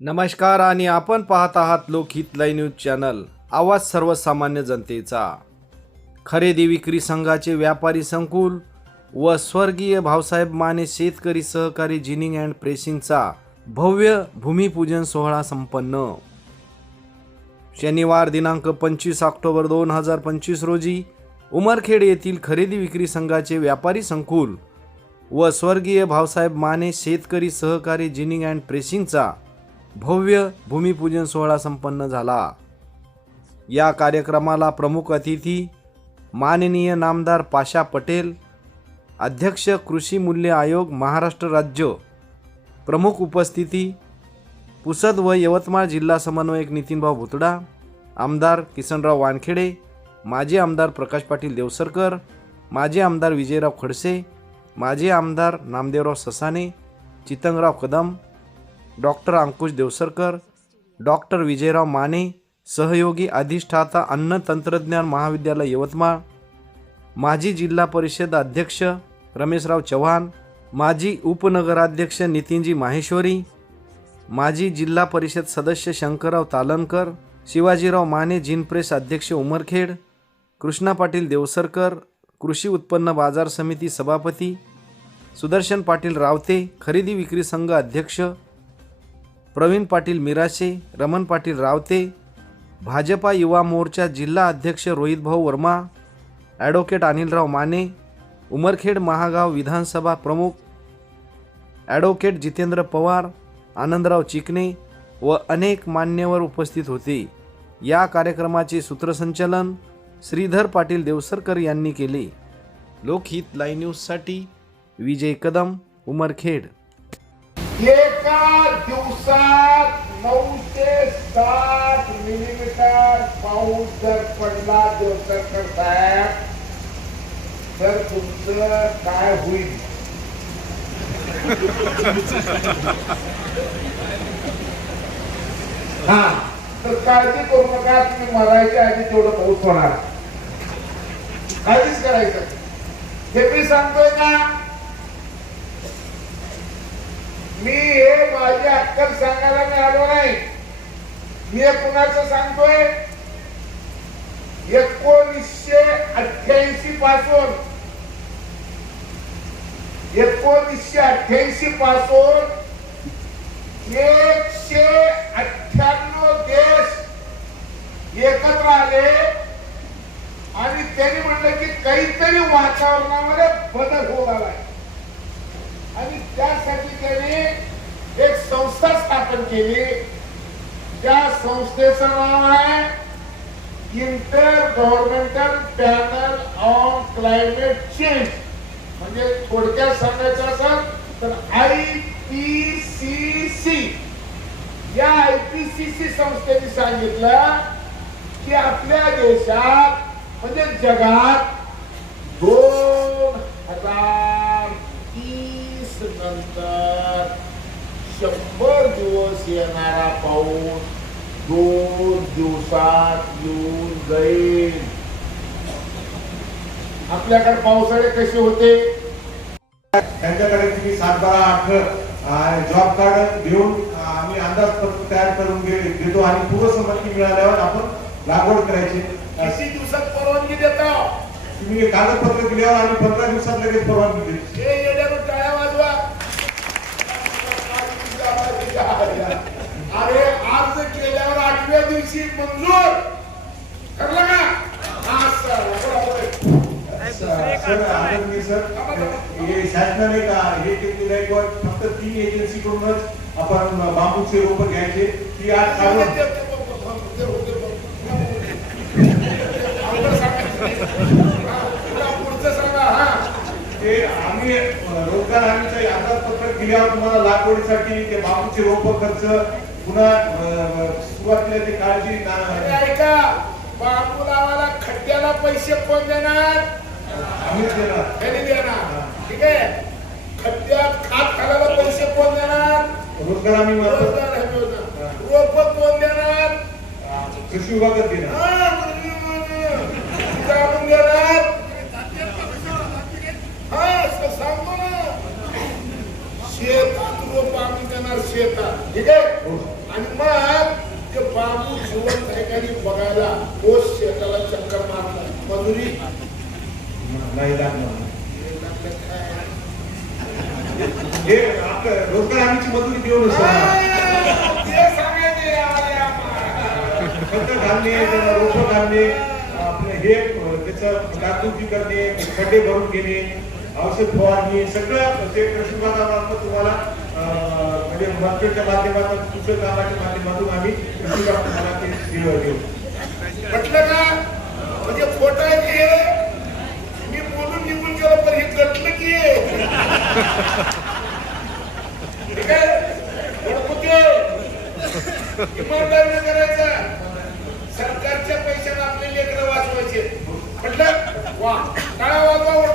नमस्कार आणि आपण पाहत आहात लोकहित लाईव्ह न्यूज चॅनल, आवाज सर्वसामान्य जनतेचा। खरेदी विक्री संघाचे व्यापारी संकुल व स्वर्गीय भाऊसाहेब माने शेतकरी सहकारी जिनिंग अँड प्रेसिंगचा भव्य भूमिपूजन सोहळा संपन्न। शनिवार दिनांक 25 ऑक्टोबर 2025 रोजी उमरखेड येथील खरेदी विक्री संघाचे व्यापारी संकुल व स्वर्गीय भाऊसाहेब माने शेतकरी सहकारी जिनिंग अँड प्रेसिंगचा भव्य भूमिपूजन सोहळा संपन्न झाला। या कार्यक्रमाला प्रमुख अतिथी माननीय नामदार पाशा पटेल, अध्यक्ष कृषी मूल्य आयोग महाराष्ट्र राज्य, प्रमुख उपस्थिती पुसद व यवतमाळ जिल्हा समन्वयक नितीनभाऊ भुतडा, आमदार किसनराव वानखेडे, माजी आमदार प्रकाश पाटील देवसरकर, माजी आमदार विजयराव खडसे, माजी आमदार नामदेवराव ससाने, चितंगराव कदम, डॉक्टर अंकुश देवसरकर, डॉक्टर विजयराव माने, सहयोगी अधिष्ठाता अन्न तंत्रज्ञान महाविद्यालय यवतमाळ, माजी जिल्हा परिषद अध्यक्ष रमेशराव चव्हाण, माजी उपनगराध्यक्ष नितीनजी माहेश्वरी, माजी जिल्हा परिषद सदस्य शंकरराव तालनकर, शिवाजीराव माने जिनप्रेस अध्यक्ष उमरखेड, कृष्णा पाटील देवसरकर, कृषी उत्पन्न बाजार समिती सभापती, सुदर्शन पाटील रावते, खरेदी विक्री संघ अध्यक्ष प्रवीण पाटील मिराशे, रमण पाटील रावते, भाजपा युवा मोर्चा जिल्हा अध्यक्ष रोहित भाऊ वर्मा, ॲडव्होकेट अनिलराव माने, उमरखेड महागाव विधानसभा प्रमुख ॲडव्होकेट जितेंद्र पवार, आनंदराव चिकणे व अनेक मान्यवर उपस्थित होते। या कार्यक्रमाचे सूत्रसंचालन श्रीधर पाटील देवसरकर यांनी केले। लोकहित लाईव्ह न्यूजसाठी विजय कदम, उमरखेड। एका दिवसात 960 मिलीमीटर पाऊस जर पडला देवसरकर साहेब, तर तुमचं काय होईल? हा, तर काळजी करू नका, तुम्ही मरायच्या आधी तेवढं पाऊस होणार, काळजीच करायचं। हे मी सांगतोय का? मी हे माझी अक्कल सांगायला मी आलो नाही, मी कुणाचं सांगतोय? 1988 पासून 1988 पासून 198 देश एकत्र आले आणि त्यांनी म्हटलं की काहीतरी वातावरणामध्ये बदल होऊ लागला आणि त्यासाठी त्यांनी एक संस्था स्थापन केली। त्या संस्थेचं नाव आहे inter governmental panel on climate change, म्हणजे थोडक्यात सांगायचं असेल तर IPCC। या IPCC संस्थेने सांगितलं की आपल्या देशात म्हणजे जगात 2030 नंतर 100 दिवस येणारा पाऊस 2 दिवसात येऊन जाईल। आपल्याकडे पावसाळे कसे होते? त्यांच्याकडे तुम्ही 7-12-8 जॉब कार्ड घेऊन आम्ही अंदाजपत्रक तयार करून देतो आणि पूर्ण संमती मिळाल्यावर आपण लागवड करायची। किती दिवसात परवानगी देता? तुम्ही कागदपत्र दिल्यावर आणि 15 दिवसात लगेच परवानगी देतो। हे येड्यावर टाळ्या वाजवा। अरे अर्ज केल्यावर 8व्या दिवशी मंजूर ठरलं का? हे शासनाने का हे केलेलं आहे किंवा फक्त 3 एजन्सी कडूनच आपण बांबूचे रोप घ्यायचे ती आज पुढचं सांगा। हा, ते आम्ही रोजगार हमीचं अंदाजपत्रक दिल्यावर तुम्हाला लागवडीसाठी ते बांबूचे रोप खर्च पुन्हा सुरुवातीला ते काळजी ऐका, बांबू लावायला खड्ड्याला पैसे कोण देणार? आम्हीच देणार, त्यांनी देणार, ठीक आहे। खड्ड्यात खात घालायला पैसे कोण देणार? रोजगार हमी रोजगार हमी योजना। रोप कोण देणार? कृषी विभागात देणार, जाणून देणार। हा, सांगतो ना, शेतात रोप आम्ही देणार शेतात, ठीक आहे। मजुरी नाही लागणार. हे आपलं रोजगार हमीची मजुरी देऊन ते सांगायचे खत घालणे, त्याला रोपं घालणे, आपलं हे त्याचं डागडुजी करणे, खड्डे भरून घेणे, औषध फवारणी, सगळं ते कृषी विभागामार्फत तुम्हाला म्हणजे मार्केटच्या माध्यमातून कुशल कामाच्या माध्यमातून आम्ही कृषी विभाग तुम्हाला ते देऊ. म्हटलं का म्हणजे खोटं आहे की हे? मी बोलून निघून गेलो पण हे गटलं की ठीक आहे. इमानदारीने करायचं. सरकारच्या पैशाने आपले लेकरं वाचवायचे. म्हटलं वा टाळा वाजवा.